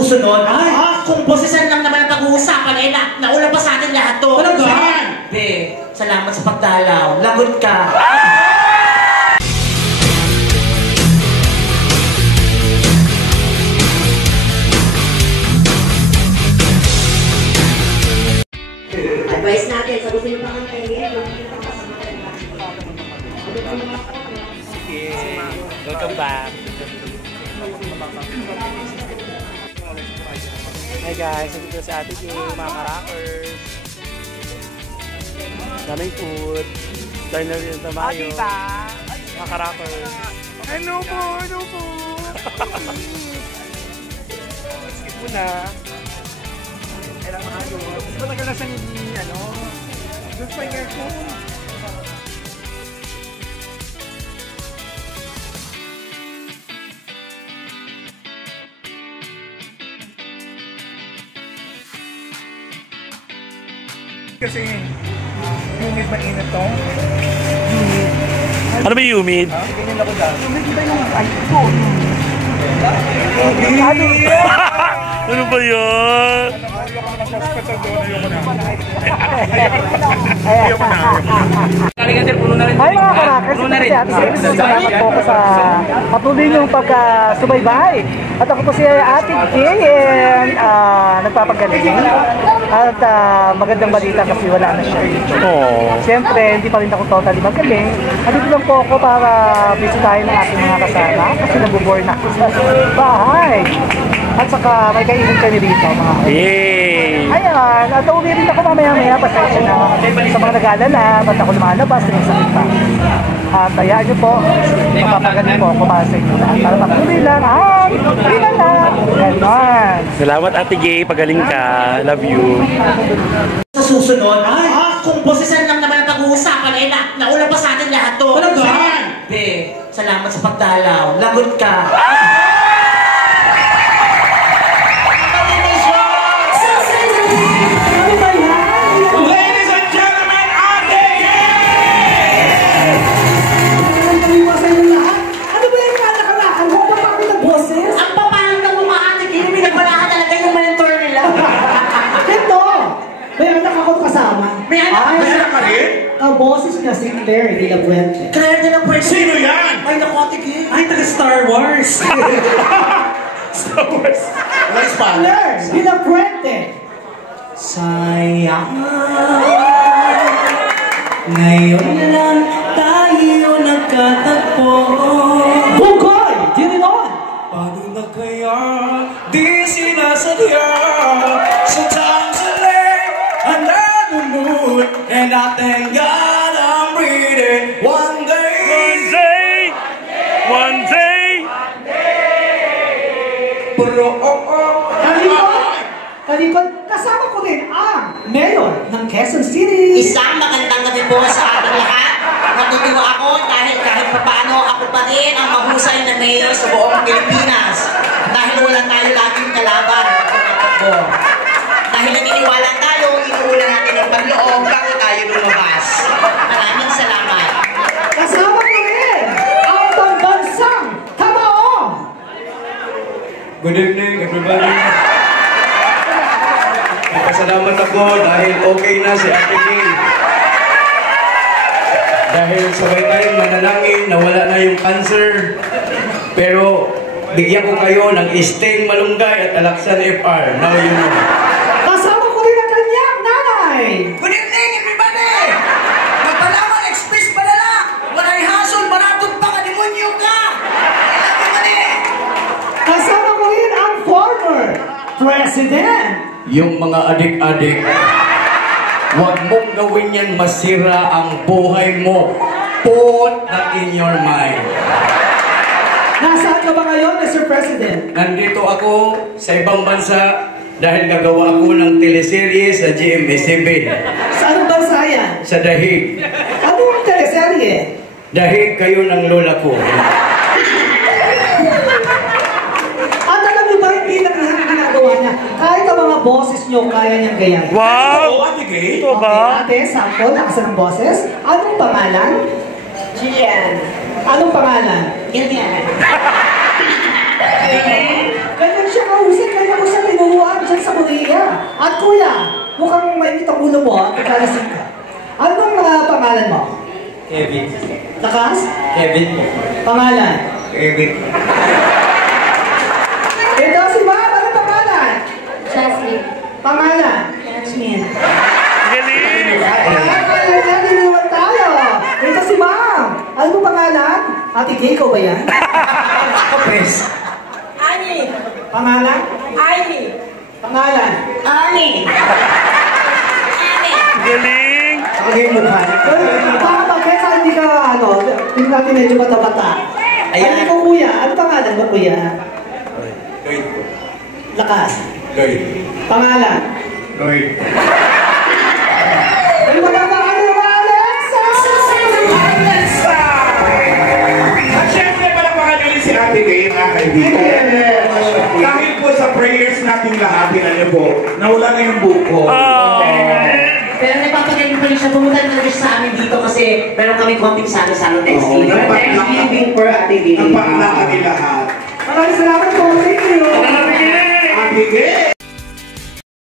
susunod. Ay, Kung bosesan lang naman ang pag-uusapan, eh, nauna pa sa atin lahat to. Talaga? Be, salamat sa pagdalaw. Lagot ka. Advice natin, sagutin yung mga kaibigan. Welcome back. Hi guys, nandito sa ating yung mga ka-rockers. Daming food. Dahil na rin na tayo. Mga ka-rockers. Ano po? Skip mo na. Kailangan mga yun. Mas matagal na siyang doon pa yung aircon. Kasi humid mainit to. Ano ba yung humid? Ganyan ako dahil. Humid ba yung ito? Ano ba yun? Ayoko na. Hi mga karakers, si Ate Grace. Salamat po ako sa patuloy niyong pagkasubaybay. At ako po si Ate Kay and nagpapagaling. At magandang balita kasi wala na siya. Siyempre, hindi pa rin ako totally magaling. At dito lang po ako para bisitahin ng ating mga kasama kasi nabubore na ako sa bahay. At saka may kainin kami dito mga Ayan, at uwi rin ako mamaya-maya pasensya na sa mga nag-aalala, ba't ako lumalabas, sinisakit pa. At hayaan nyo po, mapapagaling po ako para sa inyo lahat. Para patuloy lang, hindi na lang. Ganon. Salamat Ate Gay, pagaling ka. Love you. Sa susunod, kung bosesan lang naman ang pag-uusapan, eh, nauna pa sa atin lahat to. Talaga? Be, salamat sa pagdalaw. Lagot ka. Boses niya si Claire de la Puente. Claire de la Puente? Sino yan? Ay, naku, tigil. Ay, taga Star Wars. Star Wars. Wala Spanish. Claire de la Puente. Sayang, ngayon lang tayo nagkatagpo. Bugoy! Dininon! Paano na kaya di sinasadya? Sometimes I lay another mood and I thank God I'm breathing. One day, pero Talikod, kasama ko rin ang mayor ng Quezon City. Isang magandang gabi po sa ating lahat. Natutuwa ako dahil kahit papaano ako pa rin ang mahusay na mayor sa buong Pilipinas. Dahil wala tayo laging kalaban. Dahil naniniwala tayo, inuuna natin ang panloob bago tayo lumabas. Maraming salamat. Kasama ko rin ang pambansang Kamao. Good evening, everybody. Nagpasalamat ako dahil okay na si Ate Gay. Dahil sabay tayong manalangin na wala na yung cancer. Pero bigyan ko kayo ng Sting Malunggay at Alaksan FR. Now you know. Kasama ko rin ang kanyang nanay. good evening, everybody! Magpalaman, express padala! Walay hasol, maratong pa ka, demonyo ka! Kasama ko rin ang former president. Yung mga adik-adik, huwag mong gawin yan masira ang buhay mo. Put that in your mind. Nasaan ka ba ngayon, Mr. President? Nandito ako sa ibang bansa dahil gagawa ako ng teleserye sa GMA7. Saan bansa yan? Sa Dahig. Anong teleserye? Dahig kayo ng lola ko. At alam niyo ba, hindi na ginagawa niya. Kahit ang mga boses niyo, kaya niyang gayahin. Wow! Ate Gay? Ito ba? Okay, ate, sample, nakasan ng boses. Anong pangalan? Jillian. Anong pangalan? Ganyan. Ganyan siya kausap, kaya ko siya At kuya, mukhang mainit ang ulo mo, kakalasing ka. Anong pangalan mo? Kevin. Lakas? Kevin po. Pangalan? Kevin. Ito si Ma'am, anong pangalan? Jasmine. Pangalan? Jasmine. Galing! Niliwan tayo. Ito si Ma'am. Ano mo pangalan? Ate Gay, ikaw ba yan? Kapres. Ani. Pangalan? Ani. Pangalan? Ani! Ani! Galing! Okay, mukha niya. Baka kesa hindi ka, hindi natin medyo bata-bata. Ayan. Ano ko kuya? Ano pangalan mo kuya? Lloyd po. Lakas. Lloyd. Pangalan? Lloyd. Ano ba Alexa? Alexa! At syempre, palapakan nyo rin si Ate Gay, mga kaibigan. Dahil po sa prayers nating lahat, tingnan niyo po, nawala na yung buko. Pero nagpapagaling pa rin siya. Pumunta na rin sa amin dito kasi meron kami konting salo-salo next Oo, year. Thanksgiving for Ate Gay. Nagpakla kami lahat. Maraming salamat